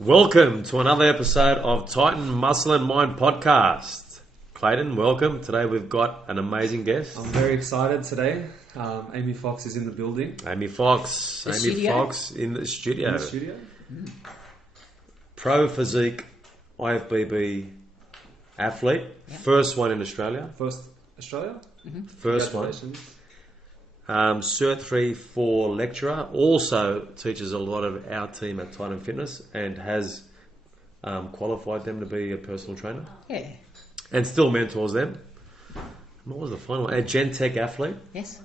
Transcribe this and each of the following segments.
Welcome to another episode of Titan Muscle and Mind podcast. Clayton, welcome. Today we've got an amazing guest. I'm very excited today. Amy Fox is in the building. Amy Fox in the studio. In the studio? Pro physique IFBB athlete. Yep. First one in Australia. First Australia? Mm-hmm. First one. Cert 3-4 lecturer. Also teaches a lot of our team at Titan Fitness and has qualified them to be a personal trainer. Yeah. And still mentors them. What was the final one? A Gen Tech athlete. Yes.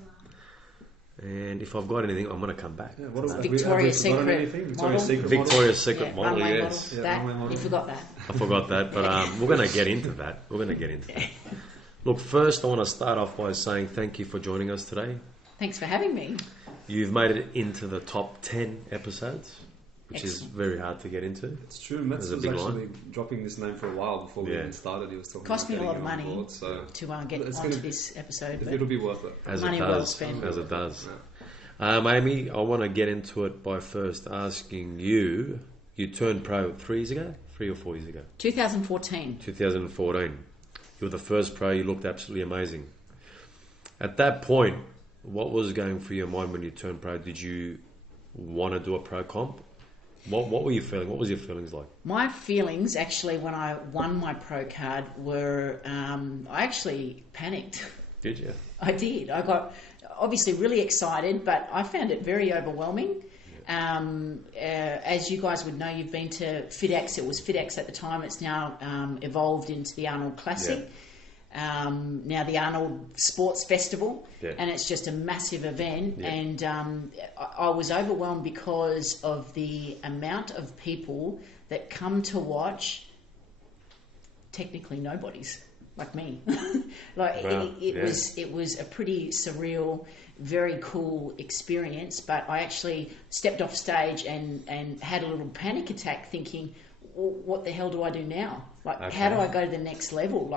And if I've got anything, I'm going to come back. Yeah, Victoria's Secret Victoria's Secret model, yes. Model. You forgot that. I forgot that, but we're going to get into that. Look, first I want to start off by saying thank you for joining us today. Thanks for having me. You've made it into the top 10 episodes, which Excellent. is very hard to get into. It's true. Metz was actually dropping this name for a while before we even started. He was talking cost me a lot of money board, so to get onto this episode. It'll be worth it. Money well spent. As it does. Yeah. Amy, I want to get into it by first asking you turned pro 3 or 4 years ago? 2014. 2014. You were the first pro, you looked absolutely amazing. At that point, what was going through your mind when you turned pro? Did you want to do a pro comp? What were you feeling? What was your feelings like? My feelings, actually, when I won my pro card were... I actually panicked. Did you? I did. I got obviously really excited, but I found it very overwhelming. As you guys would know, you've been to FitX. It was FitX at the time. It's now evolved into the Arnold Classic. Yeah. Now the Arnold Sports Festival, and it's just a massive event. Yeah. And I was overwhelmed because of the amount of people that come to watch. Technically, nobody's like me. It was a pretty surreal, very cool experience. But I actually stepped off stage and had a little panic attack, thinking, what the hell do I do now? How do I go to the next level?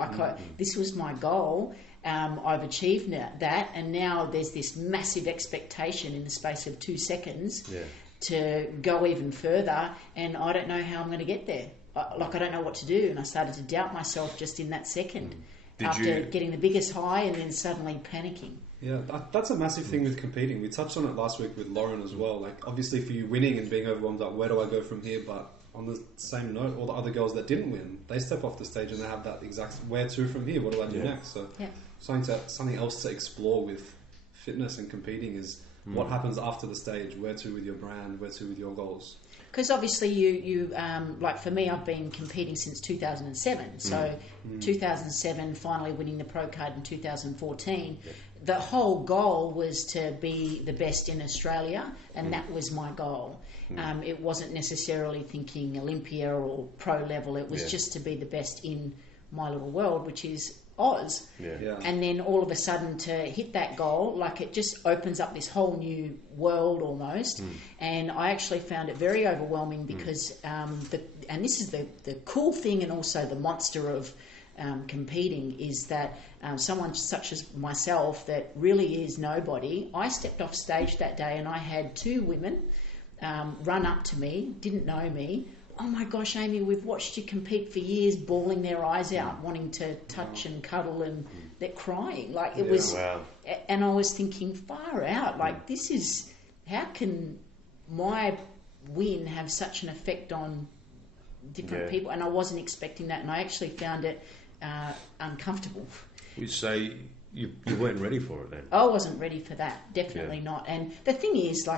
This was my goal. I've achieved that, and now there's this massive expectation in the space of 2 seconds to go even further, and I don't know how I'm going to get there. I don't know what to do, and I started to doubt myself just in that second after getting the biggest high and then suddenly panicking. Yeah, that's a massive thing with competing. We touched on it last week with Lauren as well. Obviously for you winning and being overwhelmed, where do I go from here? But on the same note, all the other girls that didn't win, they step off the stage and they have that exact where to from here. What do I do next? So something else to explore with fitness and competing is what happens after the stage. Where to with your brand? Where to with your goals? Because obviously you like for me, I've been competing since 2007. So 2007, finally winning the pro card in 2014. Yeah. The whole goal was to be the best in Australia, and that was my goal. It wasn't necessarily thinking Olympia or pro level. It was just to be the best in my little world, which is Oz. And then all of a sudden to hit that goal, it just opens up this whole new world almost. And I actually found it very overwhelming because and this is the cool thing and also the monster of competing is that someone such as myself that really is nobody, I stepped off stage that day and I had 2 women run up to me, didn't know me. Oh my gosh, Amy, we've watched you compete for years, bawling their eyes out, wanting to touch and cuddle, and they're crying. And I was thinking, far out, this is, how can my win have such an effect on different people? And I wasn't expecting that, and I actually found it uncomfortable. You say you weren't ready for it then? I wasn't ready for that, definitely not. And the thing is,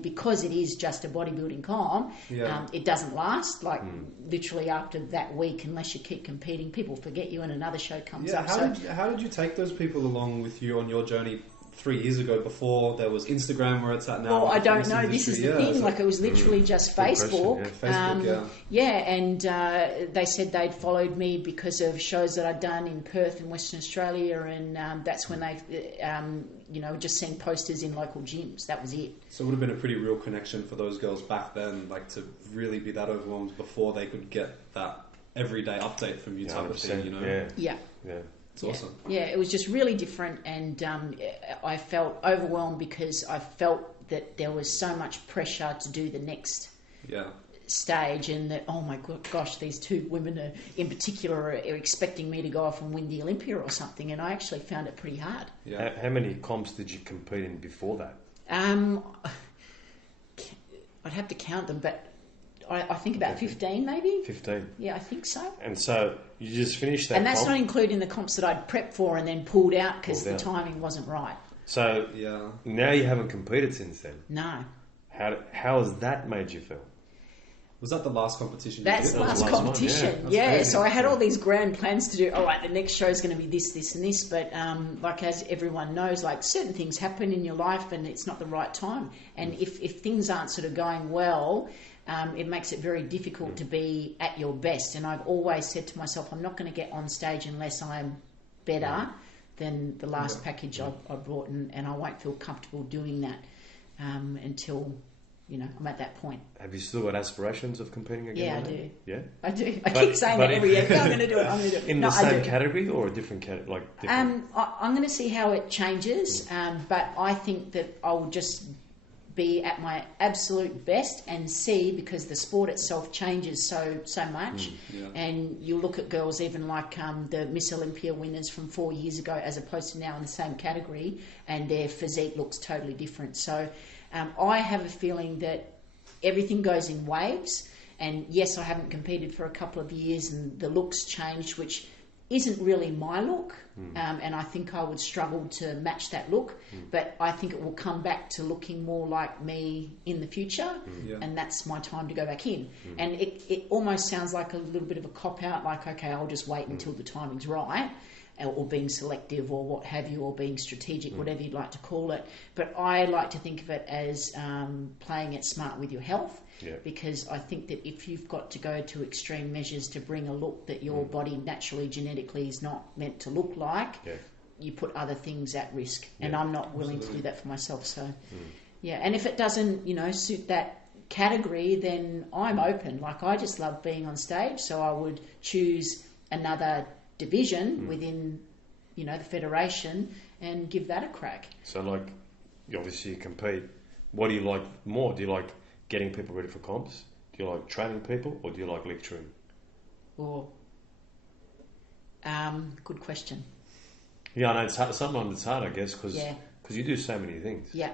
because it is just a bodybuilding comp, it doesn't last. Literally after that week, unless you keep competing, people forget you and another show comes up. How did you take those people along with you on your journey 3 years ago before there was Instagram where it's at now? Well, I don't know. This is the thing. It was literally just Facebook. And they said they'd followed me because of shows that I'd done in Perth and Western Australia, and that's when they, just seeing posters in local gyms. That was it. So it would have been a pretty real connection for those girls back then, to really be that overwhelmed before they could get that everyday update from you type of thing, Yeah. It's awesome. Yeah, it was just really different, and I felt overwhelmed because I felt that there was so much pressure to do the next stage, and that, oh my gosh, these two women are, in particular are expecting me to go off and win the Olympia or something, and I actually found it pretty hard. Yeah. How many comps did you compete in before that? I'd have to count them, but I think about 15 maybe. 15. Yeah, I think so. And so you just finished that And that's comp. not including the comps that I'd prepped for and then pulled out because the Pulled out. timing wasn't right. So Yeah. now you haven't competed since then. No. How has that made you feel? Was that the last competition? That's you the did? last last one, competition. yeah. Yeah, That's so I crazy. had all these grand plans to do. All right, the next show is going to be this, this, and this. But like as everyone knows, like certain things happen in your life, and it's not the right time. And if things aren't sort of going well, it makes it very difficult to be at your best. And I've always said to myself, I'm not going to get on stage unless I'm better than the last package I brought, and I won't feel comfortable doing that until. I'm at that point. Have you still got aspirations of competing again? Yeah, I now? do. Yeah? I do. I But- keep saying but that if- every year. Yeah, I'm going to do it. I'm going to do it. In No, the I same do. category or a different category? Different? I'm going to see how it changes, but I think that I'll just be at my absolute best and see, because the sport itself changes so much. Yeah. And you look at girls even like the Miss Olympia winners from 4 years ago as opposed to now in the same category, and their physique looks totally different. So I have a feeling that everything goes in waves, and yes, I haven't competed for a couple of years and the look's changed, which isn't really my look, and I think I would struggle to match that look, but I think it will come back to looking more like me in the future, Yeah. and that's my time to go back in. And it almost sounds like a little bit of a cop-out, like, okay, I'll just wait until the timing's right, or being selective or what have you, or being strategic, whatever you'd like to call it. But I like to think of it as playing it smart with your health. Yeah. Because I think that if you've got to go to extreme measures to bring a look that your body naturally, genetically is not meant to look like, Yeah. you put other things at risk. And Yeah, I'm not willing to absolutely. do that for myself. So, yeah. And if it doesn't, suit that category, then I'm open. Like, I just love being on stage. So I would choose another division within, the federation and give that a crack. So, like, you obviously compete. What do you like more? Do you like getting people ready for comps? Do you like training people, or do you like lecturing? Or, good question. Yeah, I know it's hard. Sometimes it's hard, I guess, because Yeah. you do so many things. Yeah.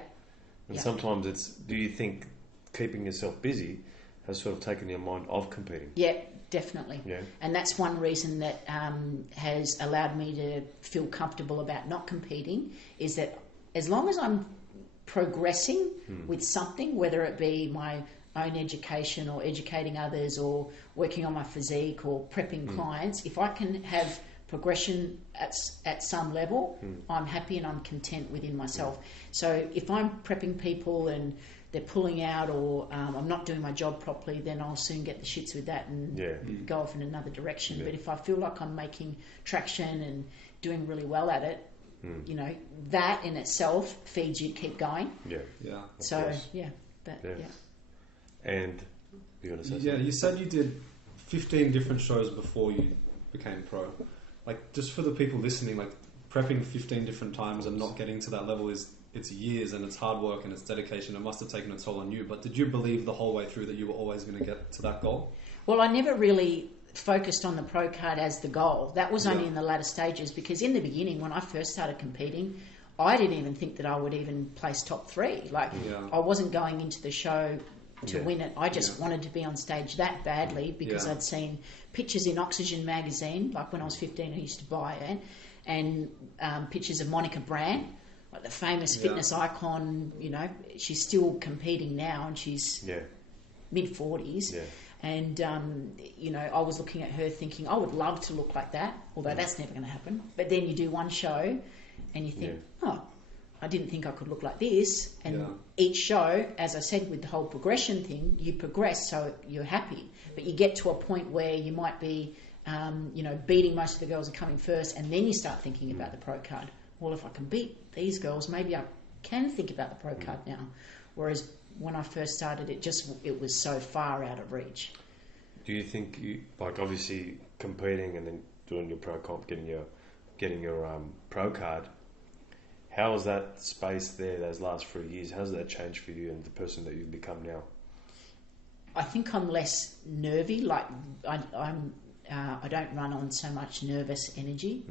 And Yeah. sometimes it's, do you think keeping yourself busy has sort of taken your mind off competing? Yeah, definitely. Yeah. And that's one reason that has allowed me to feel comfortable about not competing, is that as long as I'm progressing with something, whether it be my own education or educating others or working on my physique or prepping clients, if I can have progression at some level, I'm happy and I'm content within myself. So if I'm prepping people and they're pulling out, or I'm not doing my job properly, then I'll soon get the shits with that and Yeah. go off in another direction. Yeah. But if I feel like I'm making traction and doing really well at it, that in itself feeds you to keep going. Yeah. Yeah. So course. yeah. Yeah. And you're going to say Yeah, something? you said you did 15 different shows before you became pro. Like, just for the people listening, like, prepping 15 different times and not getting to that level it's years, and it's hard work and it's dedication. It must have taken a toll on you. But did you believe the whole way through that you were always going to get to that goal? Well, I never really focused on the pro card as the goal. That was only Yeah. in the latter stages, because in the beginning, when I first started competing, I didn't even think that I would even place top 3. Like, Yeah. I wasn't going into the show to Yeah. win it. I just Yeah. wanted to be on stage that badly, because Yeah. I'd seen pictures in Oxygen magazine. Like, when I was 15, I used to buy it, and pictures of Monica Brand, like the famous Yeah. fitness icon. She's still competing now, and she's Yeah. mid-40s. Yeah. And, I was looking at her thinking, I would love to look like that, although that's never going to happen. But then you do one show and you think, I didn't think I could look like this. And Yeah. each show, as I said, with the whole progression thing, you progress, so you're happy. But you get to a point where you might be, beating most of the girls are coming first, and then you start thinking about the pro card. Well, if I can beat these girls, maybe I can think about the pro card now. Whereas when I first started, it was so far out of reach. Do you think obviously competing and then doing your pro comp, getting your pro card? How has that space there, those last 3 years, how has that changed for you and the person that you've become now? I think I'm less nervy. Like I don't run on so much nervous energy.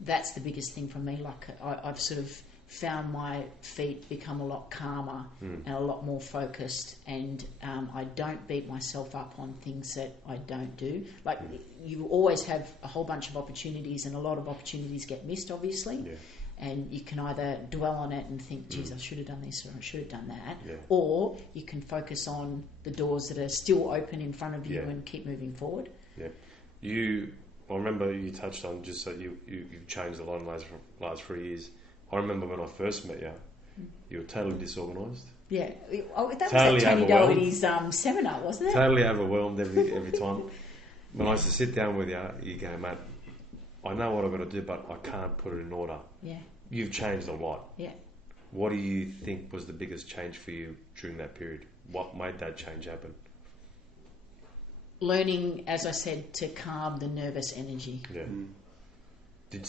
That's the biggest thing for me. Like I've sort of found my feet become a lot calmer and a lot more focused, and I don't beat myself up on things that I don't do. Like you always have a whole bunch of opportunities, and a lot of opportunities get missed, obviously. Yeah. And you can either dwell on it and think, geez, I should have done this or I should have done that, Yeah. or you can focus on the doors that are still open in front of you Yeah. and keep moving forward. Yeah. I remember you touched on just that you've changed a lot in the last 3 years. I remember when I first met you, you were totally disorganised. Yeah. Oh, that Totally was at Tony overwhelmed. Doherty's seminar, wasn't it? Totally overwhelmed every time. When I used to sit down with you, you go, mate, I know what I've got to do, but I can't put it in order. Yeah. You've changed a lot. Yeah. What do you think was the biggest change for you during that period? What made that change happen? Learning, as I said, to calm the nervous energy. Yeah. Did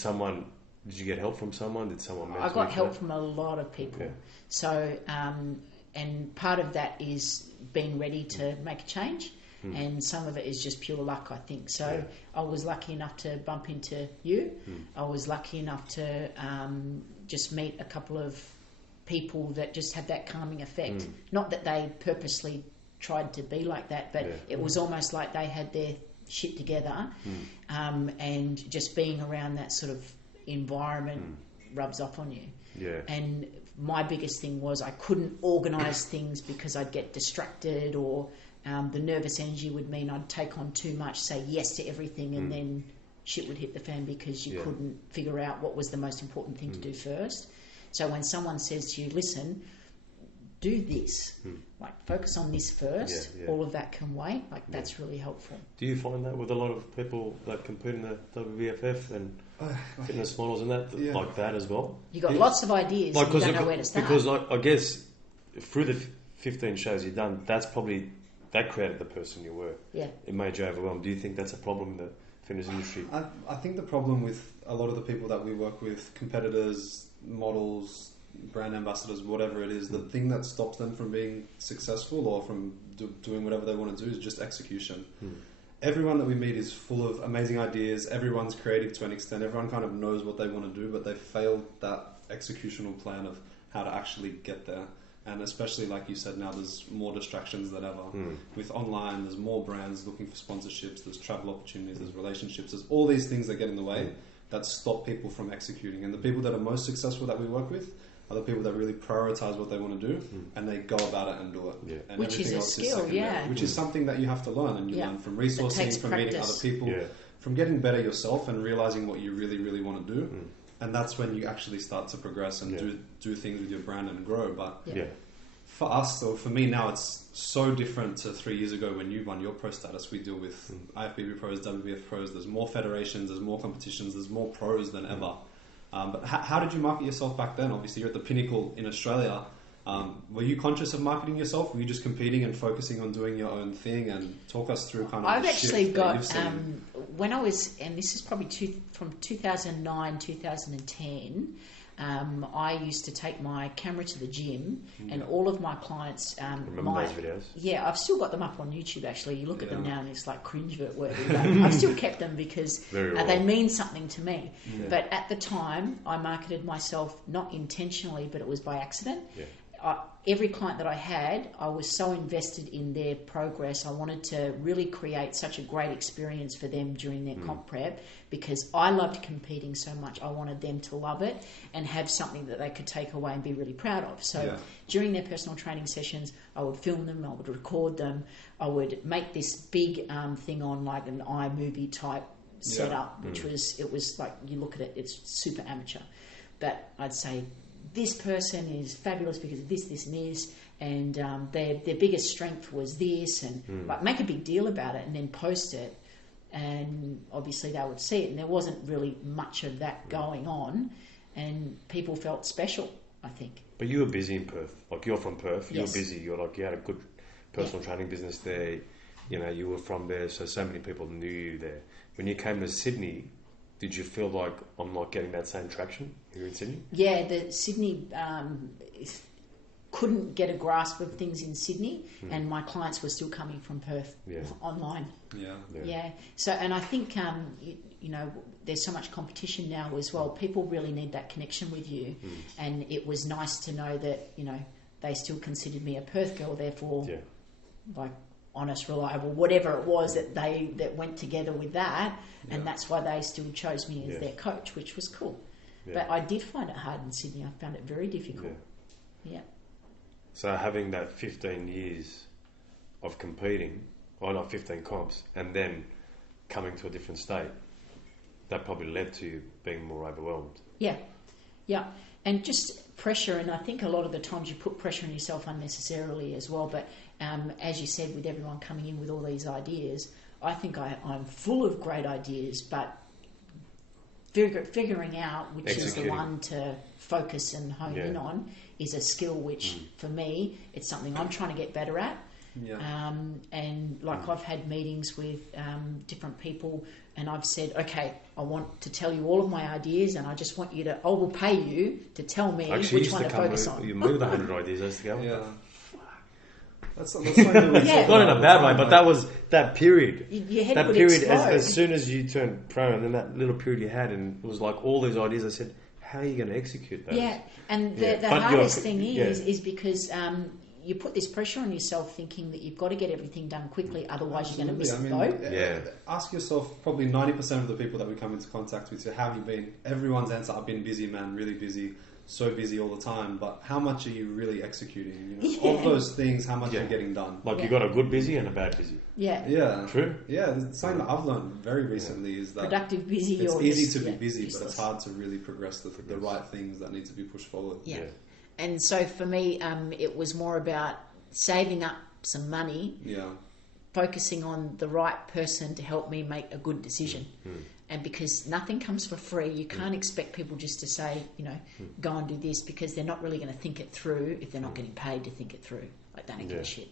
you get help from someone? Did someone mentor I got you help for from a lot of people. Yeah. So, and part of that is being ready to make a change. And some of it is just pure luck, I think. So Yeah. I was lucky enough to bump into you. I was lucky enough to just meet a couple of people that just had that calming effect. Not that they purposely tried to be like that, but Yeah. it was almost like they had their shit together. And just being around that sort of environment rubs off on you. Yeah. And my biggest thing was I couldn't organise things because I'd get distracted, or the nervous energy would mean I'd take on too much, say yes to everything, and then shit would hit the fan because you Yeah. couldn't figure out what was the most important thing to do first. So when someone says to you, listen, do this, like focus on this first, Yeah, yeah. all of that can wait, like that's really helpful. Do you find that with a lot of people that compete in the WVFF and fitness models and that, Yeah. like that as well? You got lots of ideas, and you don't know where to start. Because I guess through the 15 shows you've done, that created the person you were. Yeah. It made you overwhelmed. Do you think that's a problem in the fitness industry? I think the problem with a lot of the people that we work with, competitors, models, brand ambassadors, whatever it is, the thing that stops them from being successful or from doing whatever they want to do is just execution. Everyone that we meet is full of amazing ideas. Everyone's creative to an extent. Everyone kind of knows what they want to do, but they failed that executional plan of how to actually get there. And especially, like you said, now there's more distractions than ever. With online, there's more brands looking for sponsorships, there's travel opportunities, there's relationships, there's all these things that get in the way that stop people from executing. And the people that are most successful that we work with are the people that really prioritize what they want to do and they go about it and do it. Yeah. And Which is everything a else skill, secondary, yeah. which is something that you have to learn, and you Yeah. learn from It resourcing, takes from meeting other practice. people, Yeah. from getting better yourself and realizing what you really, really want to do. And that's when you actually start to progress and Yeah. do things with your brand and grow. But Yeah. Yeah. for us, or for me now, it's so different to 3 years ago when you won your pro status. We deal with IFBB pros, WBF pros. There's more federations, there's more competitions, there's more pros than ever. But how did you market yourself back then? Obviously, you're at the pinnacle in Australia. Were you conscious of marketing yourself? Were you just competing and focusing on doing your own thing? And talk us through kind of I've the actually shift that got you've seen. when I was, and this is probably from 2009, 2010. I used to take my camera to the gym, and all of my clients. Remember those videos? Yeah, I've still got them up on YouTube. Actually, you look at them Yeah. now, and it's like cringe-worthy. But I've still kept them because Very they raw. mean something to me. But at the time, I marketed myself not intentionally, but it was by accident. Yeah. Every client that I had, I was so invested in their progress. I wanted to really create such a great experience for them during their comp prep because I loved competing so much. I wanted them to love it and have something that they could take away and be really proud of. So during their personal training sessions, I would film them, I would record them, I would make this big thing on like an iMovie type setup, which was like, you look at it, it's super amateur. But I'd say, this person is fabulous because of this, and this, and their biggest strength was this, and like make a big deal about it, and then post it, and obviously they would see it, and there wasn't really much of that going on, and people felt special, I think. But you were busy in Perth. Like, you're from Perth. You Yes. were busy. You had a good personal training business there. You know, you were from there, so many people knew you there. When you came to Sydney, did you feel like I'm not getting that same traction here in Sydney? Yeah, the Sydney, couldn't get a grasp of things in Sydney, and my clients were still coming from Perth online. Yeah. So, and I think you know, there's so much competition now as well. People really need that connection with you, and it was nice to know that, you know, they still considered me a Perth girl, therefore, like, honest, reliable, whatever it was that went together with that, and that's why they still chose me as their coach, which was cool. But I did find it hard in Sydney. I found it very difficult. Yeah. So having that 15 years of competing, or not 15 comps, and then coming to a different state, that probably led to you being more overwhelmed. Yeah. And just pressure, and I think a lot of the times you put pressure on yourself unnecessarily as well. But as you said, with everyone coming in with all these ideas, I think I'm full of great ideas, but figuring out which is the one to focus and hone in on is a skill which, for me, it's something I'm trying to get better at. And like I've had meetings with different people, and I've said, okay, I want to tell you all of my ideas, and I just want you to, I will pay you to tell me which one to focus on. You moved 100 ideas, I used to go. Yeah. That's not something that we talk Not in about a bad all the way, time, but that was that period. Your head That would period, explode. as soon as you turned pro, and then that little period you had, and it was like all these ideas. I said, how are you going to execute those? Yeah, and the But hardest thing is because you put this pressure on yourself thinking that you've got to get everything done quickly, otherwise you're going to miss the boat. Ask yourself, probably 90% of the people that we come into contact with say, how have you been? Everyone's answer, I've been busy, man, really busy, so busy all the time, but how much are you really executing? You know? Of those things, how much are you getting done? Like you got a good busy and a bad busy. Yeah. True. Yeah, something that I've learned very recently is that Productive busy. it's or easy just, to be busy, useless. but it's hard to really progress the right things that need to be pushed forward. Yeah. And so for me, it was more about saving up some money, focusing on the right person to help me make a good decision. And because nothing comes for free, you can't expect people just to say, you know, go and do this, because they're not really going to think it through if they're not getting paid to think it through. Like, they don't give a shit.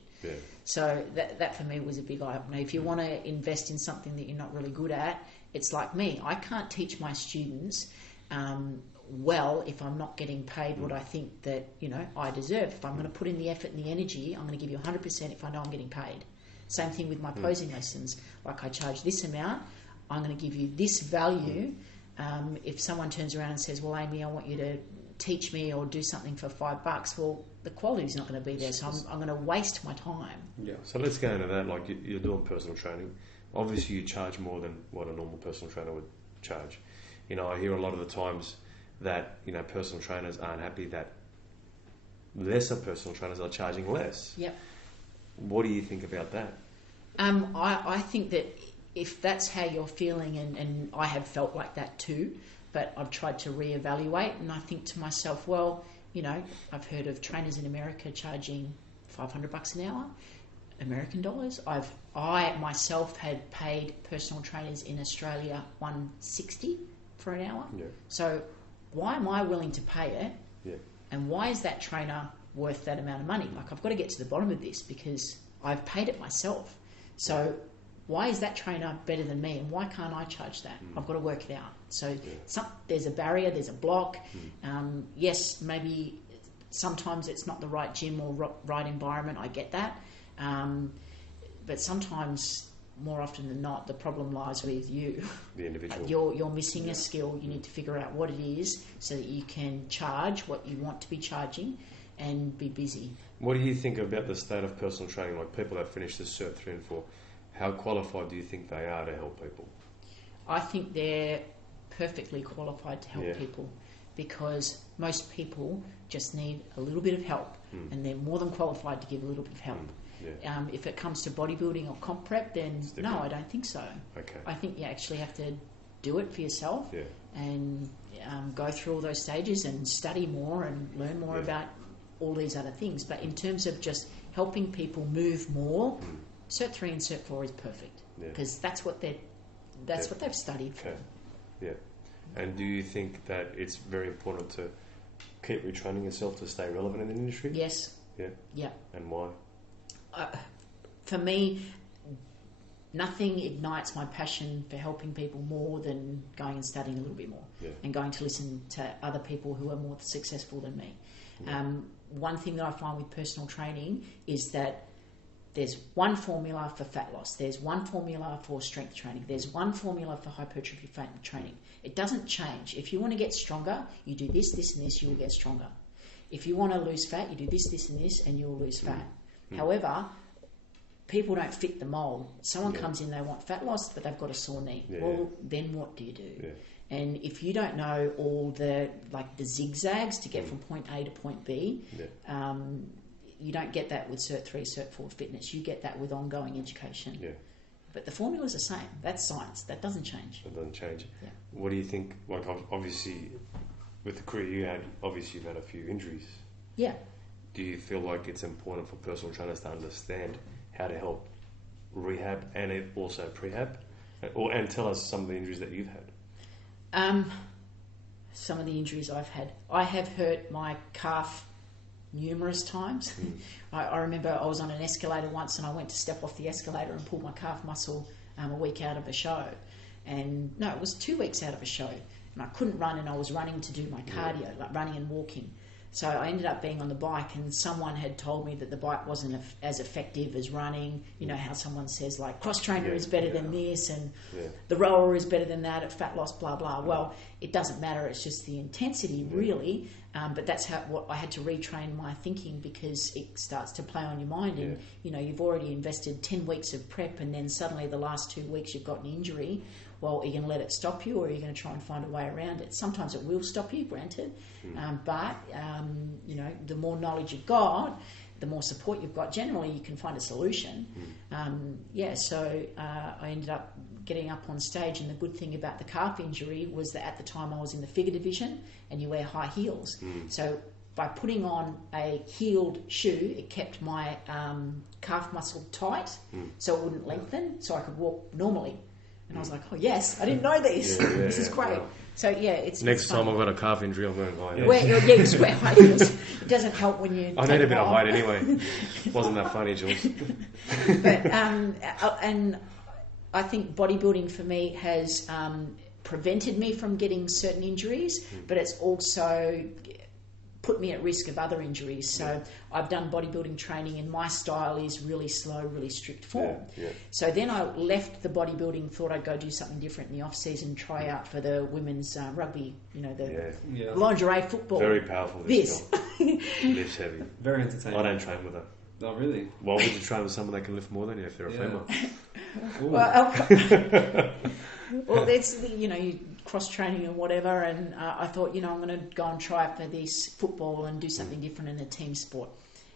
So that for me was a big eye-opener. If you want to invest in something that you're not really good at, it's like me. I can't teach my students well if I'm not getting paid what I think that, you know, I deserve. If I'm going to put in the effort and the energy, I'm going to give you 100% if I know I'm getting paid. Same thing with my posing lessons. Like, I charge this amount, I'm going to give you this value. If someone turns around and says, well, Amy, I want you to teach me or do something for $5, well, the quality's not going to be there, so I'm going to waste my time. So let's go into that. Like, you're doing personal training. Obviously, you charge more than what a normal personal trainer would charge. You know, I hear a lot of the times that, you know, personal trainers aren't happy that lesser personal trainers are charging less. What do you think about that? I think that if that's how you're feeling, and I have felt like that too, but I've tried to reevaluate, and I think to myself, well, you know, I've heard of trainers in America charging $500 an hour, American dollars. I myself had paid personal trainers in Australia $160 for an hour. So why am I willing to pay it? And why is that trainer worth that amount of money? Like, I've got to get to the bottom of this, because I've paid it myself. So why is that trainer better than me, and why can't I charge that? I've got to work it out. So there's a barrier, there's a block. Yes, maybe sometimes it's not the right gym or right environment, I get that. But sometimes, more often than not, the problem lies with you. The individual. You're missing a skill. You need to figure out what it is so that you can charge what you want to be charging and be busy. What do you think about the state of personal training? Like, people that finish the Cert 3 and 4, how qualified do you think they are to help people? I think they're perfectly qualified to help people, because most people just need a little bit of help, and they're more than qualified to give a little bit of help. If it comes to bodybuilding or comp prep, then no, I don't think so. I think you actually have to do it for yourself and go through all those stages and study more and learn more about all these other things. But in terms of just helping people move more, Cert 3 and Cert 4 is perfect, because that's what they've studied for. And do you think that it's very important to keep retraining yourself to stay relevant in the industry? Yes. And why? For me, nothing ignites my passion for helping people more than going and studying a little bit more and going to listen to other people who are more successful than me. one thing that I find with personal training is that there's one formula for fat loss. There's one formula for strength training. There's one formula for hypertrophy training. It doesn't change. If you want to get stronger, you do this, this, and this, you will get stronger. If you want to lose fat, you do this, this, and this, and you will lose fat. However, people don't fit the mold. Someone comes in, they want fat loss, but they've got a sore knee. Well, then what do you do? And if you don't know all the zigzags to get from point A to point B, you don't get that with Cert 3, Cert 4 fitness. You get that with ongoing education. But the formula's the same. That's science. That doesn't change. It doesn't change. What do you think? Like, obviously, with the career you had, obviously you've had a few injuries. Do you feel like it's important for personal trainers to understand how to help rehab and also prehab? And tell us some of the injuries that you've had. Some of the injuries I've had. I have hurt my calf numerous times. I remember I was on an escalator once and I went to step off the escalator and pulled my calf muscle a week out of a show. And no, it was 2 weeks out of a show. And I couldn't run, and I was running to do my cardio, like running and walking. So I ended up being on the bike, and someone had told me that the bike wasn't as effective as running. You know how someone says, like, cross trainer is better than this, and the rower is better than that at fat loss, blah, blah. Well, it doesn't matter. It's just the intensity, really. But that's what I had to retrain my thinking, because it starts to play on your mind. And, you know, you've already invested 10 weeks of prep, and then suddenly the last 2 weeks you've got an injury. Well, are you going to let it stop you, or are you going to try and find a way around it? Sometimes it will stop you, granted, but you know, the more knowledge you've got, the more support you've got, generally you can find a solution. So I ended up getting up on stage, and the good thing about the calf injury was that at the time I was in the figure division, and you wear high heels. So by putting on a heeled shoe, it kept my calf muscle tight, so it wouldn't lengthen, so I could walk normally. And I was like, oh yes, I didn't know this. This is great. Wow. So it's next time I've got a calf injury, I'm going high. You swear high heels. It doesn't help when you. I need a bit of height anyway. Wasn't that funny, Jules? But and I think bodybuilding for me has prevented me from getting certain injuries, but it's also put me at risk of other injuries. So I've done bodybuilding training, and my style is really slow, really strict form. So then I left the bodybuilding, thought I'd go do something different in the off season, try out for the women's rugby, you know, the lingerie football. Very powerful. Lifts heavy. Very entertaining. I don't train with that. Oh, really? Why would you train with someone that can lift more than you if they're a female? Well, it's, you know, you cross training and whatever, and I thought, you know, I'm going to go and try it for this football and do something different in a team sport.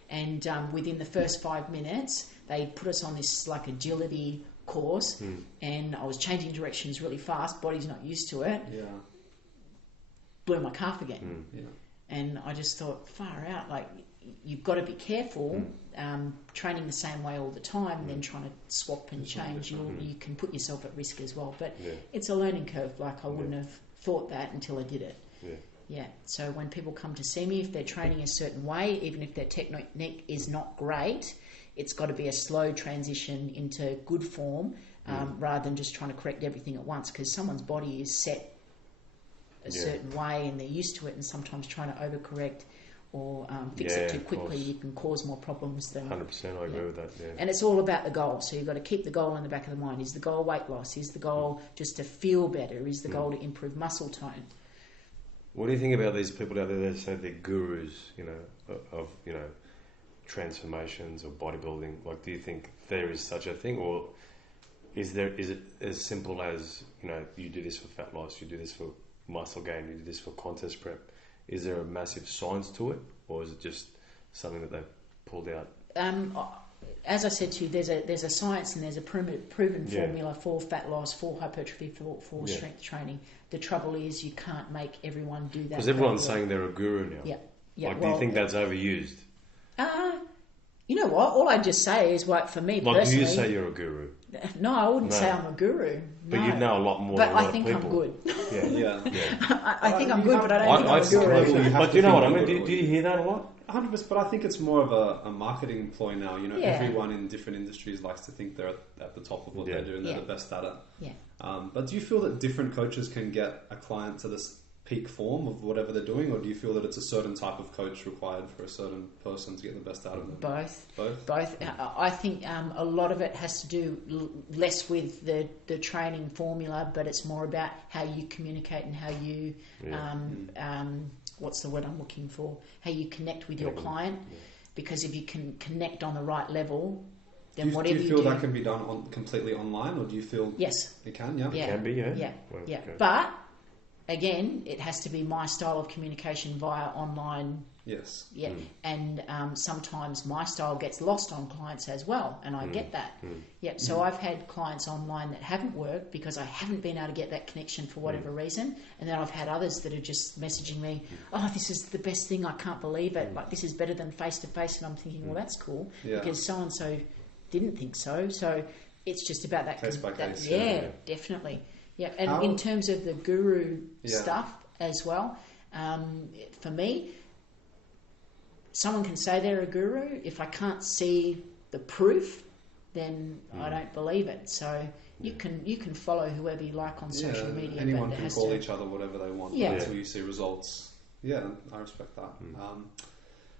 And within the first 5 minutes, they put us on this like agility course, and I was changing directions really fast. Body's not used to it. Blew my calf again. And I just thought, far out, like, you've got to be careful. Training the same way all the time, then trying to swap and change, you can put yourself at risk as well. But it's a learning curve. Like, I wouldn't have thought that until I did it. So when people come to see me, if they're training a certain way, even if their technique is not great, it's got to be a slow transition into good form, rather than just trying to correct everything at once, because someone's body is set a certain way and they're used to it, and sometimes trying to overcorrect or fix it too quickly, you can cause more problems than... 100%, I agree with that, And it's all about the goal, so you've got to keep the goal in the back of the mind. Is the goal weight loss? Is the goal just to feel better? Is the goal to improve muscle tone? What do you think about these people out there that say they're gurus, you know, of you know, transformations or bodybuilding? Like, do you think there is such a thing, or is it as simple as, you know, you do this for fat loss, you do this for muscle gain, you do this for contest prep? Is there a massive science to it, or is it just something that they've pulled out? As I said to you, there's a science and there's a proven formula for fat loss, for hypertrophy, for strength training. The trouble is you can't make everyone do that. Because everyone's saying they're a guru now. Do you think that's overused? You know what? All I just say is, like, for me personally... Like, do you say you're a guru? No, I wouldn't say I'm a guru. But you know a lot more than a lot of people. But I think I'm good. I think I'm good, but I don't think I'm a guru. But you know what I mean? Do you hear that a lot? 100%, but I think it's more of a marketing ploy now. You know, everyone in different industries likes to think they're at the top of what they do and they're the best at it. But do you feel that different coaches can get a client to this peak form of whatever they're doing, or do you feel that it's a certain type of coach required for a certain person to get the best out of them? Both. I think a lot of it has to do less with the training formula, but it's more about how you communicate and how you what's the word I'm looking for? How you connect with your client. Yeah. Because if you can connect on the right level, then whatever you do... Do you feel that can be done completely online, or do you feel... Yes. It can, yeah? It can be, yeah. Yeah, well, yeah. Okay. But, again, it has to be my style of communication via online. Yes. Yeah, and sometimes my style gets lost on clients as well, and I get that. Yeah, so I've had clients online that haven't worked because I haven't been able to get that connection for whatever reason, and then I've had others that are just messaging me, "Oh, this is the best thing! I can't believe it! Like this is better than face to face." And I'm thinking, "Well, that's cool because so and so didn't think so." So it's just about that case by case. Yeah, definitely. Yeah, and in terms of the guru stuff as well, for me. Someone can say they're a guru. If I can't see the proof, then I don't believe it. So you can follow whoever you like on social media. Anyone can call each other whatever they want until you see results. Yeah, I respect that.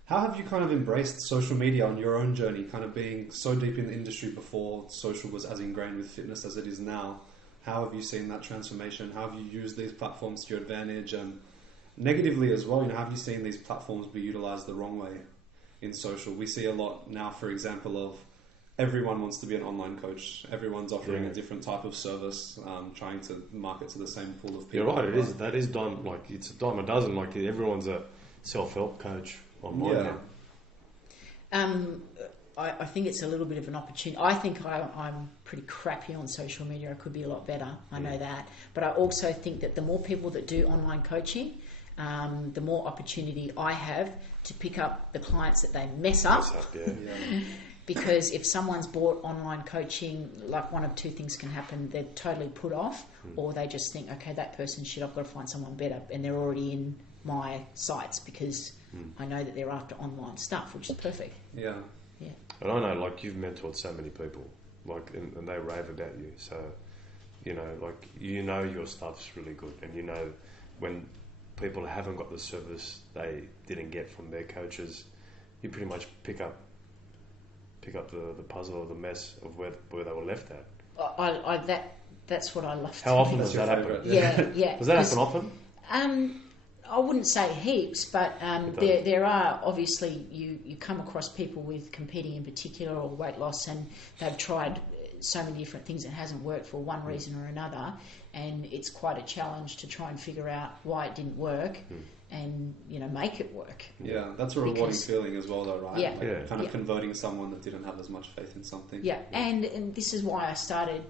How have you kind of embraced social media on your own journey, kind of being so deep in the industry before social was as ingrained with fitness as it is now? How have you seen that transformation? How have you used these platforms to your advantage? And negatively as well, have you seen these platforms be utilized the wrong way in social? We see a lot now, for example, of everyone wants to be an online coach. Everyone's offering a different type of service, trying to market to the same pool of people. You're right. That is done. Like it's a dime a dozen. Like everyone's a self-help coach online. I think it's a little bit of an opportunity. I think I'm pretty crappy on social media. I could be a lot better. I know that. But I also think that the more people that do online coaching, the more opportunity I have to pick up the clients that they mess up. Because if someone's bought online coaching, like one of two things can happen. They're totally put off, or they just think, okay, that person's shit, I've got to find someone better. And they're already in my sites because I know that they're after online stuff, which is perfect. Yeah. And I know, like, you've mentored so many people, like, and they rave about you. So, your stuff's really good. And when people haven't got the service they didn't get from their coaches, you pretty much pick up the puzzle or the mess of where they were left at. That's what I love. How often does that happen? Yeah. Does that happen often? I wouldn't say heaps, but there are obviously you come across people with competing in particular or weight loss, and they've tried so many different things that hasn't worked for one reason or another, and it's quite a challenge to try and figure out why it didn't work and make it work. Yeah, that's a rewarding feeling as well, though, right? Yeah, kind of converting someone that didn't have as much faith in something. Yeah, and this is why I started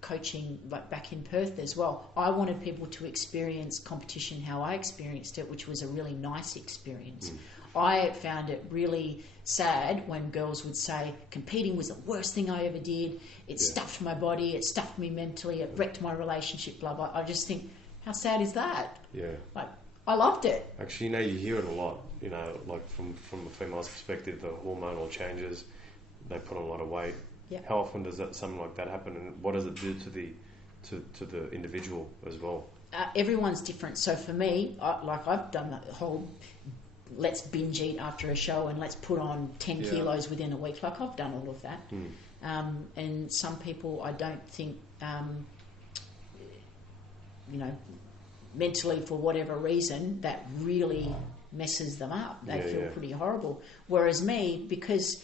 coaching like back in Perth as well. I wanted people to experience competition how I experienced it, which was a really nice experience. I found it really sad when girls would say competing was the worst thing I ever did. It stuffed my body, it stuffed me mentally, it wrecked my relationship, blah blah. I just think, how sad is that? Yeah. Like, I loved it. Actually, you hear it a lot. Like from a female's perspective, the hormonal changes, they put on a lot of weight. Yeah. How often does something like that happen, and what does it do to the individual as well? Everyone's different. So for me, I've done that whole let's binge eat after a show and let's put on 10 kilos within a week. Like, I've done all of that. And some people, I don't think, mentally for whatever reason, that really messes them up. They feel pretty horrible. Whereas me, because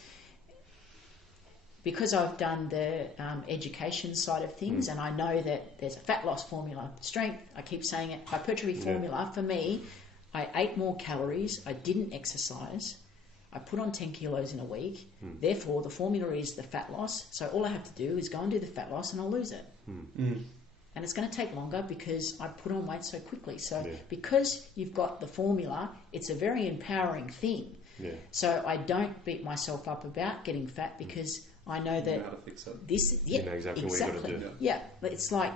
I've done the education side of things, and I know that there's a fat loss formula, strength, I keep saying it, hypertrophy formula. For me, I ate more calories, I didn't exercise, I put on 10 kilos in a week, therefore the formula is the fat loss, so all I have to do is go and do the fat loss and I'll lose it. And it's going to take longer because I put on weight so quickly. So because you've got the formula, it's a very empowering thing. So I don't beat myself up about getting fat because I know that you know how to fix it. This, you know exactly what you've got to do. Yeah, but it's like,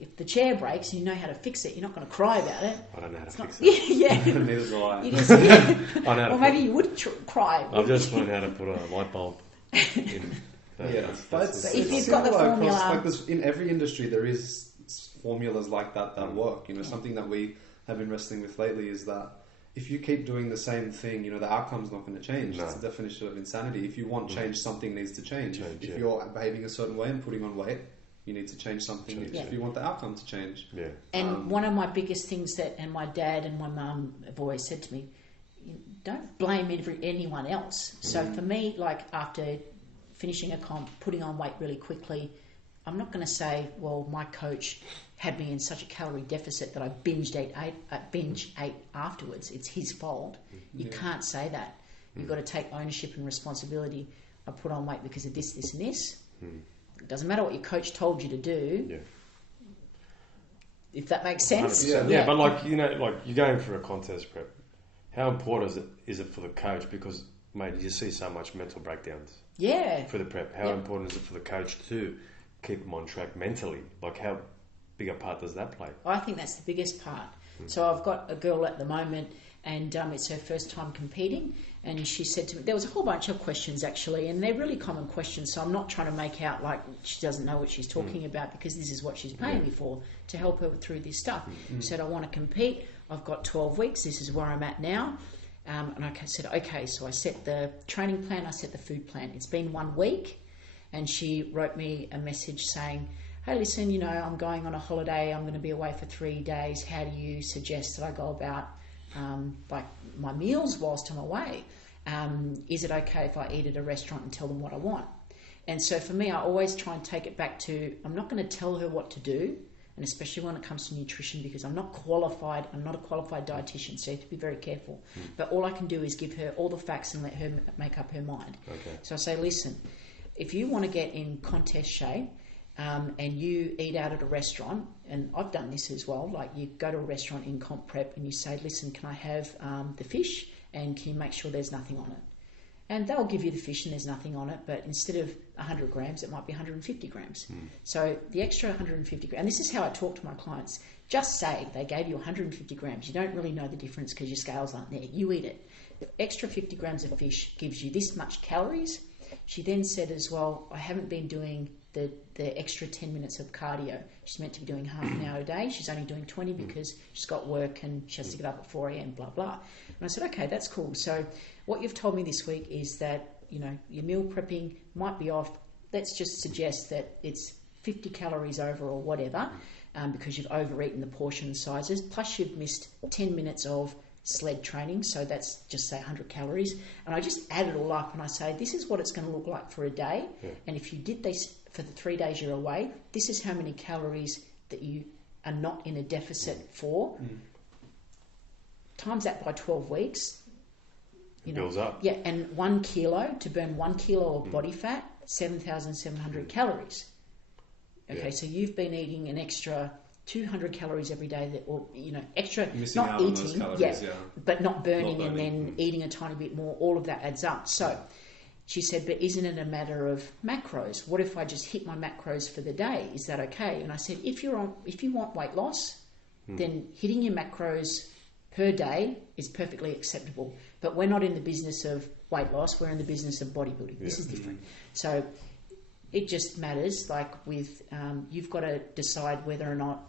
if the chair breaks and you know how to fix it, you're not going to cry about it. I don't know how to fix it. Neither do I. It is, yeah. I know. Or maybe you would cry. I've just learned how to put a light bulb in. But if you've got the formula, in every industry, there is formulas like that work. You know, something that we have been wrestling with lately is that if you keep doing the same thing, you know, the outcome's not going to change. No. It's the definition of insanity. If you want change, something needs to change. If yeah. you're behaving a certain way and putting on weight, you need to change something if you want the outcome to change. Yeah. And one of my biggest things that, and my dad and my mum have always said to me, don't blame anyone else. So for me, like after finishing a comp, putting on weight really quickly, I'm not going to say, well, my coach had me in such a calorie deficit that I binge ate afterwards. It's his fault. You can't say that. You've got to take ownership and responsibility. I put on weight because of this, this, and this. It doesn't matter what your coach told you to do. Yeah. If that makes sense. 100%. Yeah, but like, you know, like you're going for a contest prep. How important is it for the coach? Because, mate, you see so much mental breakdowns. Yeah. For the prep. How important is it for the coach to keep them on track mentally? Like, how big a part does that play? I think that's the biggest part. So I've got a girl at the moment, and it's her first time competing, and she said to me, there was a whole bunch of questions actually, and they're really common questions, so I'm not trying to make out like she doesn't know what she's talking about, because this is what she's paying me for, to help her through this stuff. She said, I want to compete, I've got 12 weeks, this is where I'm at now. And I said, okay, so I set the training plan, I set the food plan. It's been 1 week, and she wrote me a message saying, hey, listen, you know, I'm going on a holiday, I'm going to be away for 3 days. How do you suggest that I go about like my meals whilst I'm away? Is it okay if I eat at a restaurant and tell them what I want? And so for me, I always try and take it back to, I'm not going to tell her what to do, and especially when it comes to nutrition, because I'm not qualified, I'm not a qualified dietitian, so you have to be very careful. But all I can do is give her all the facts and let her make up her mind. Okay. So I say, listen, if you want to get in contest shape, and you eat out at a restaurant, and I've done this as well, like you go to a restaurant in comp prep and you say, listen, can I have the fish, and can you make sure there's nothing on it? And they'll give you the fish and there's nothing on it, but instead of 100 grams, it might be 150 grams. So the extra 150 grams, and this is how I talk to my clients, just say they gave you 150 grams. You don't really know the difference because your scales aren't there. You eat it. The extra 50 grams of fish gives you this much calories. She then said as well, I haven't been doing the extra 10 minutes of cardio. She's meant to be doing half an hour a day. She's only doing 20 because she's got work and she has to get up at 4 a.m, blah, blah. And I said, okay, that's cool. So what you've told me this week is that, you know, your meal prepping might be off. Let's just suggest that it's 50 calories over or whatever, because you've overeaten the portion sizes, plus you've missed 10 minutes of sled training, so that's just say 100 calories, and I just add it all up and I say, this is what it's going to look like for a day, and if you did this for the 3 days you're away, this is how many calories that you are not in a deficit for. Times that by 12 weeks, you know, builds up. Yeah, and 1 kilo, to burn 1 kilo of body fat, 7,700 calories. Okay, so you've been eating an extra 200 calories every day, that, or, you know, extra, Missing not out on eating, those calories, but not burning, Not and burning. then eating a tiny bit more. All of that adds up. So she said, but isn't it a matter of macros? What if I just hit my macros for the day? Is that okay? And I said, if you want weight loss, then hitting your macros per day is perfectly acceptable. But we're not in the business of weight loss. We're in the business of bodybuilding. This is different. So it just matters. Like with, you've got to decide whether or not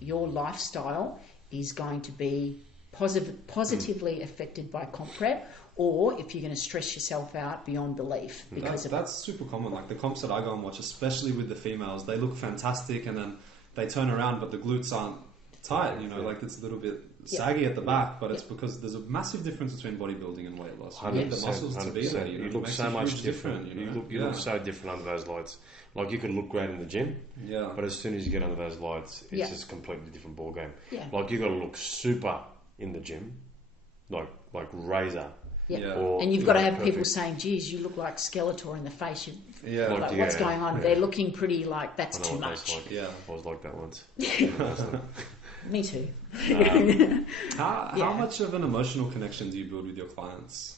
your lifestyle is going to be positively affected by comp prep, or if you're going to stress yourself out beyond belief because of that's super common. Like the comps that I go and watch, especially with the females, they look fantastic, and then they turn around, but the glutes aren't tight. You know, like it's a little bit saggy at the back, but it's because there's a massive difference between bodybuilding and weight loss. You need the muscles to be there. You know, you look it makes so a much huge different. You look so different under those lights. Like you can look great in the gym, but as soon as you get under those lights, it's just a completely different ball game. Like you got to look super in the gym, like razor. Or, and you've got to have people saying, geez, you look like Skeletor in the face. Like, what's going on? They're looking pretty like, that's too much. I was like that once. Me too. How much of an emotional connection do you build with your clients?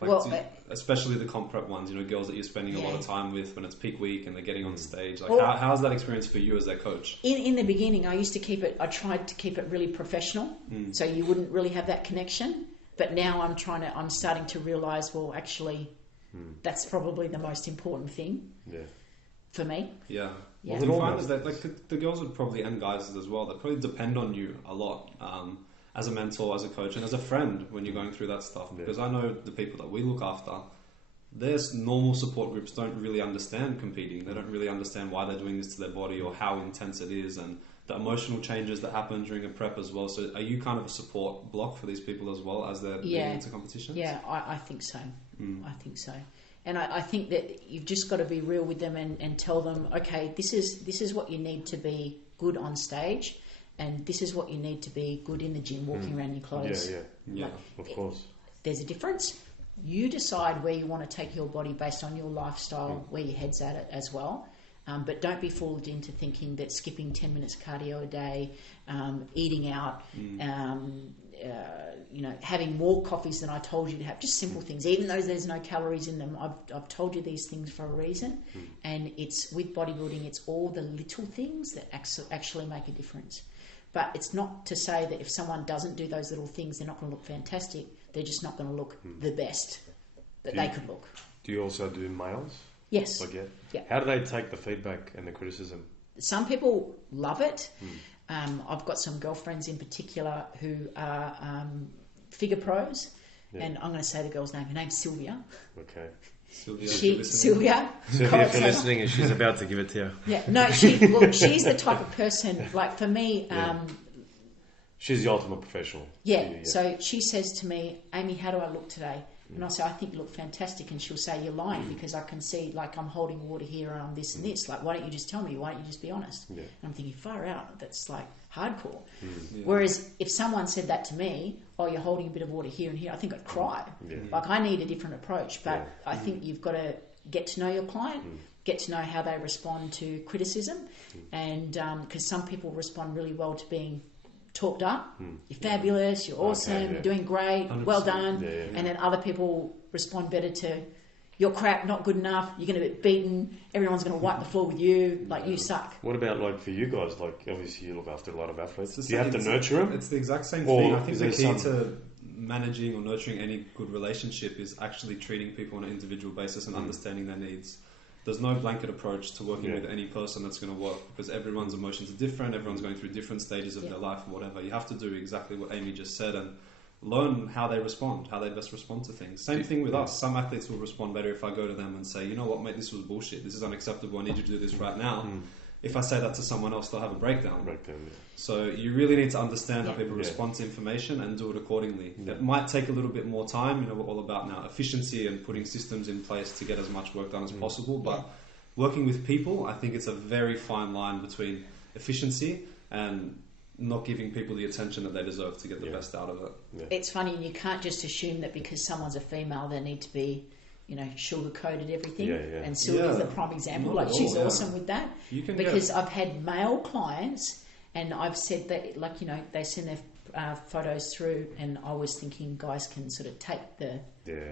Like, well, especially the comp prep ones, you know, girls that you're spending a lot of time with when it's peak week and they're getting on stage. Like, how's that experience for you as their coach? In the beginning, I tried to keep it really professional, so you wouldn't really have that connection. But now I'm starting to realise, well, actually, that's probably the most important thing. for me. Yeah. Yeah. Do you find that like the girls would probably, and guys as well, that probably depend on you a lot as a mentor, as a coach, and as a friend when you're going through that stuff. Yeah. Because I know the people that we look after, their normal support groups don't really understand competing. They don't really understand why they're doing this to their body or how intense it is, and the emotional changes that happen during a prep as well. So are you kind of a support block for these people as well as they're getting into competitions? Yeah, I think so. I think so. And I think that you've just got to be real with them and tell them, okay, this is what you need to be good on stage, and this is what you need to be good in the gym, walking around your clothes. Yeah, of course. There's a difference. You decide where you want to take your body based on your lifestyle, where your head's at it as well. But don't be fooled into thinking that skipping 10 minutes cardio a day, eating out, having more coffees than I told you to have, just simple things, even though there's no calories in them. I've told you these things for a reason. And it's with bodybuilding, it's all the little things that actually make a difference. But it's not to say that if someone doesn't do those little things, they're not going to look fantastic. They're just not going to look the best that they could look. Do you also do males? Yes. Yeah. How do they take the feedback and the criticism? Some people love it. I've got some girlfriends in particular who are figure pros, and I'm going to say the girl's name. Her name's Sylvia. Okay. Sylvia. Sylvia, if you're listening, and she's about to give it to you. Yeah. No, she's the type of person. Like for me, she's the ultimate professional. Yeah. So she says to me, Amy, how do I look today? And I say, I think you look fantastic. And she'll say, you're lying because I can see, like, I'm holding water here and I'm this and this. Like, why don't you just tell me? Why don't you just be honest? Yeah. And I'm thinking, far out. That's, like, hardcore. Whereas if someone said that to me, oh, you're holding a bit of water here and here, I think I'd cry. Yeah. Like, I need a different approach. But I think you've got to get to know your client, get to know how they respond to criticism. And because some people respond really well to being talked up, you're fabulous, you're awesome, you're doing great, 100%. well done. And then other people respond better to, you're crap, not good enough, you're going to get beaten, everyone's going to wipe the floor with you, like you suck. What about like for you guys? Like obviously you look after a lot of athletes. Do you have to nurture them? It's the exact same Or thing. I think is the there key to managing or nurturing any good relationship is actually treating people on an individual basis and understanding their needs. There's no blanket approach to working with any person that's going to work because everyone's emotions are different, everyone's going through different stages of their life or whatever. You have to do exactly what Amy just said and learn how they respond, how they best respond to things. Same thing with us. Some athletes will respond better if I go to them and say, you know what, mate, this was bullshit. This is unacceptable. I need you to do this right now. If I say that to someone else, they'll have a breakdown. So you really need to understand how people respond to information and do it accordingly. It might take a little bit more time. You know, we're all about now efficiency and putting systems in place to get as much work done as possible. But working with people, I think it's a very fine line between efficiency and not giving people the attention that they deserve to get the best out of it. It's funny, and you can't just assume that because someone's a female, they need to be, sugar-coated everything. And Sylvia's the prime example. Not like, she's all, awesome with that. Because I've had male clients, and I've said that, they send their photos through, and I was thinking guys can sort of take the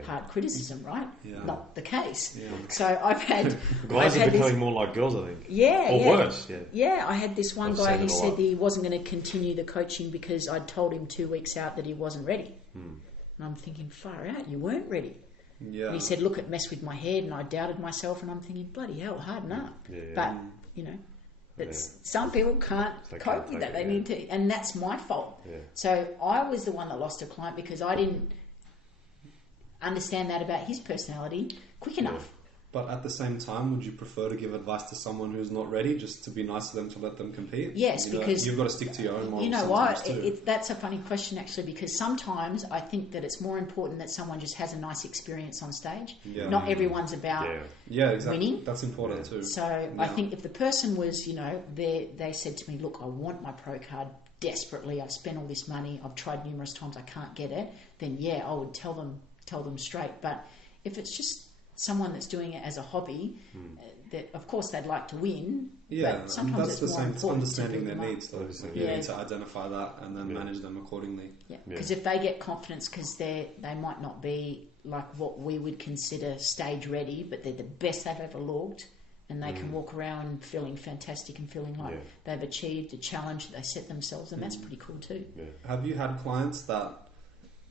hard criticism, right? Not the case. So I've had... guys are becoming more like girls, I think. Or worse. Yeah, I had this one I've guy seen who it a said lot. that he wasn't going to continue the coaching because I'd told him 2 weeks out that he wasn't ready. And I'm thinking, far out, you weren't ready. And he said, look, it messed with my head and I doubted myself, and I'm thinking, bloody hell, harden up. But, some people can't cope with that. They need to, and that's my fault. So I was the one that lost a client because I didn't understand that about his personality quick enough. But at the same time, would you prefer to give advice to someone who's not ready, just to be nice to them to let them compete? Yes, because you've got to stick to your own morals. You know what? That's a funny question, actually, because sometimes I think that it's more important that someone just has a nice experience on stage. Not everyone's about exactly. winning. That's important too. So I think if the person was, they said to me, look, I want my pro card desperately. I've spent all this money. I've tried numerous times. I can't get it. Then I would tell them straight. But if it's just someone that's doing it as a hobby, that of course they'd like to win. But sometimes that's it's the more same. It's important understanding to their build them needs, up. though. You need to identify that and then manage them accordingly. Because if they get confidence, because they might not be like what we would consider stage ready, but they're the best they've ever looked, and they can walk around feeling fantastic and feeling like they've achieved a challenge that they set themselves, and that's pretty cool too. Have you had clients that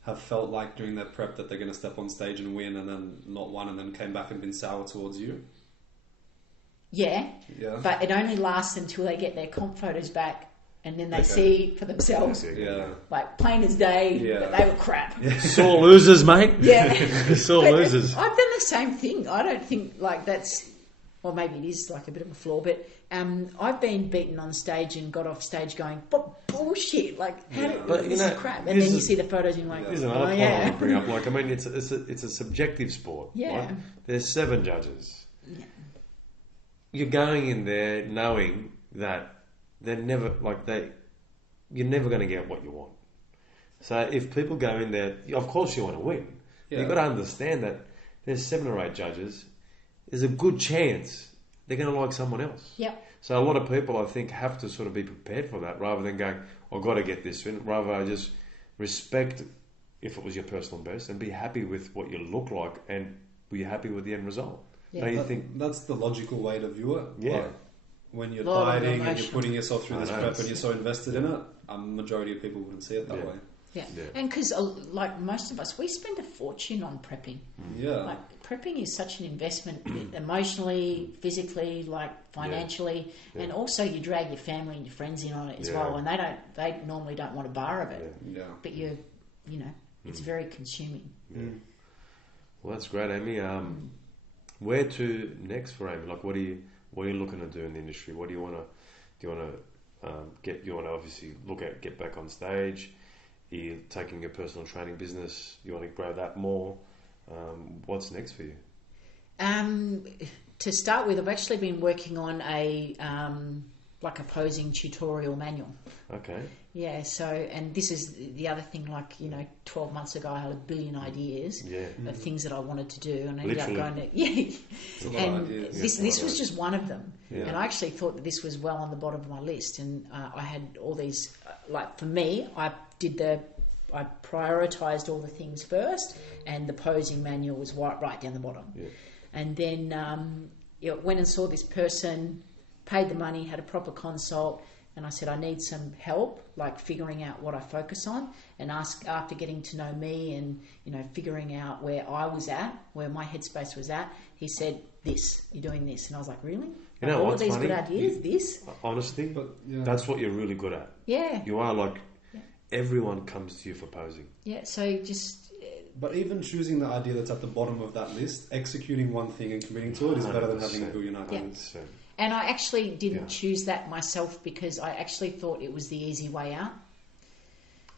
have felt like during their prep that they're going to step on stage and win, and then not won, and then came back and been sour towards you? Yeah. but it only lasts until they get their comp photos back, and then they Okay. see for themselves, Yeah. like plain as day, that they were crap. Sore losers, mate. Yeah. Sore But losers. I've done the same thing. I don't think like that's, well, maybe it is like a bit of a flaw, but I've been beaten on stage and got off stage going, but bullshit, like how did, But, you this know, is crap, and here's then you the- see the photos and you're like, Here's another oh point I yeah, want to bring up. Like, I mean, it's a subjective sport. Yeah. Right? There's 7 judges. You're going in there knowing that they're never you're never going to get what you want. So if people go in there, of course you want to win. Yeah. You've got to understand that there's 7 or 8 judges. There's a good chance they're going to like someone else. Yep. So a lot of people, I think, have to sort of be prepared for that rather than going, I've got to get this in. Rather, I just respect if it was your personal best and be happy with what you look like and be happy with the end result. Yeah. Don't you think? That's the logical way to view it. Yeah. Like, when you're Lot of dieting and you're emotion. putting yourself through I this know, prep it's- and you're so invested in it, a majority of people wouldn't see it that Yeah. way. Yeah. Yeah. And because like most of us, we spend a fortune on prepping. Yeah. Like prepping is such an investment emotionally, physically, like financially, and also you drag your family and your friends in on it as Yeah. well, and they normally don't want a bar of it, Yeah. but you know, it's very consuming. Well, that's great, Amy. Where to next for Amy? Like, what are you looking to do in the industry? What do you want to? Do you want to You want to obviously get back on stage. You're taking your personal training business. You want to grow that more. What's next for you? To start with, I've actually been working on a posing tutorial manual. Okay. Yeah, so, and this is the other thing, 12 months ago I had a billion ideas Yeah. of things that I wanted to do, and I ended Literally. up going to, yeah. a lot of And ideas. this was just one of them. Yeah. And I actually thought that this was well on the bottom of my list, and I had all these, for me, I prioritised all the things first, and the posing manual was right down the bottom. Yeah. And then went and saw this person, paid the money, had a proper consult, and I said, I need some help, like figuring out what I focus on. And after getting to know me and, figuring out where I was at, where my headspace was at, he said, you're doing this. And I was like, really? You know all what's of these funny? good ideas, this? Honestly, But, yeah. that's what you're really good at. Yeah. You are like, everyone comes to you for posing. Yeah, so just... But even choosing the idea that's at the bottom of that list, executing one thing and committing to it is better than having a 100%. billion ideas. So, And I actually didn't Yeah. choose that myself because I actually thought it was the easy way out.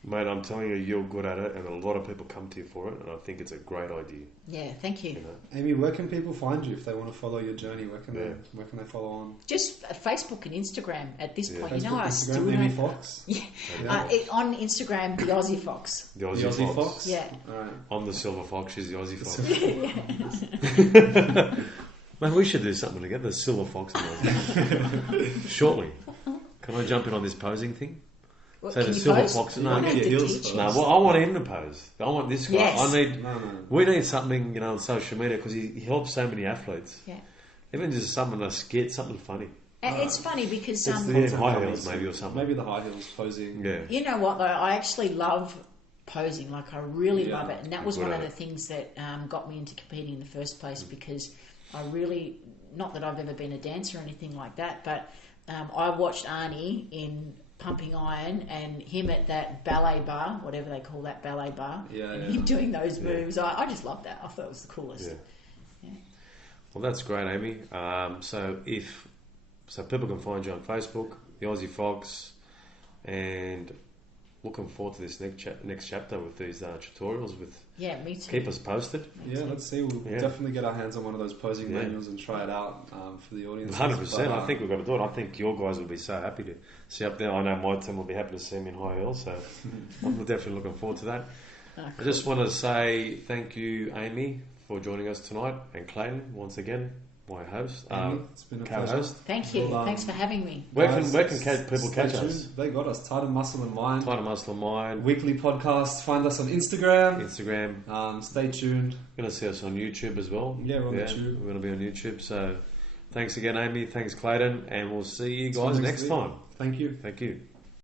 mate, I'm telling you, you're good at it, and a lot of people come to you for it, and I think it's a great idea. Yeah, thank you. You know? Amy, where can people find you if they want to follow your journey? Where can Yeah. they follow on? Just Facebook and Instagram at this Yeah. point. Facebook, I Instagram, still Amy don't... Fox. Yeah. Yeah. On Instagram, the Aussie Fox. The The Aussie, Aussie Fox. Fox. Yeah. All right. I'm the Silver Fox, she's the Aussie Fox. Man, we should do something together, the Silver Fox and the Aussie. Shortly. Can I jump in on this posing thing? Well, So can the you Silver pose? Fox, You no, might have get to heels teach first. you. No, well, I want him to pose. I want this guy. Yes. I need. No. We need something, on social media because he helps so many athletes. Yeah. Even just something a skit, something funny. And it's funny because It's the Content high comments. heels maybe or something. Maybe the high heels posing. Yeah. you know what though, I actually love posing. Like I really Yeah. love it, and that was Good one at of the it. things that got me into competing in the first place because I really, not that I've ever been a dancer or anything like that, but I watched Arnie in Pumping Iron and him at that ballet bar, whatever they call that ballet bar, Yeah, and yeah. him doing those Yeah. moves. I just loved that. I thought it was the coolest. Yeah. Yeah. Well, that's great, Amy. So people can find you on Facebook, the Aussie Fox, and looking forward to this next chapter with these tutorials. Yeah, me too. Keep us posted. Yeah, let's see. We'll Yeah. definitely get our hands on one of those posing Yeah. manuals and try it out for the audience. 100%. I think we've got to do it. I think your guys will be so happy to see up there. I know my team will be happy to see me in high heels, so I'm definitely looking forward to that. I just want to say thank you, Amy, for joining us tonight, and Clayton, once again, my host, Amy, it's been a co-host. Thank you. Well, Thanks for having me. Where Guys, can people stay catch tuned. us? They got us. Tight and Muscle and Mind. Tight Muscle Mind, Weekly podcast. Find us on Instagram. Instagram. Stay tuned. You're going to see us on YouTube as well. Yeah, we're on YouTube. We're going to be on YouTube. So thanks again, Amy. Thanks, Clayton. And we'll see you See you guys next week. time. Thank you. Thank you.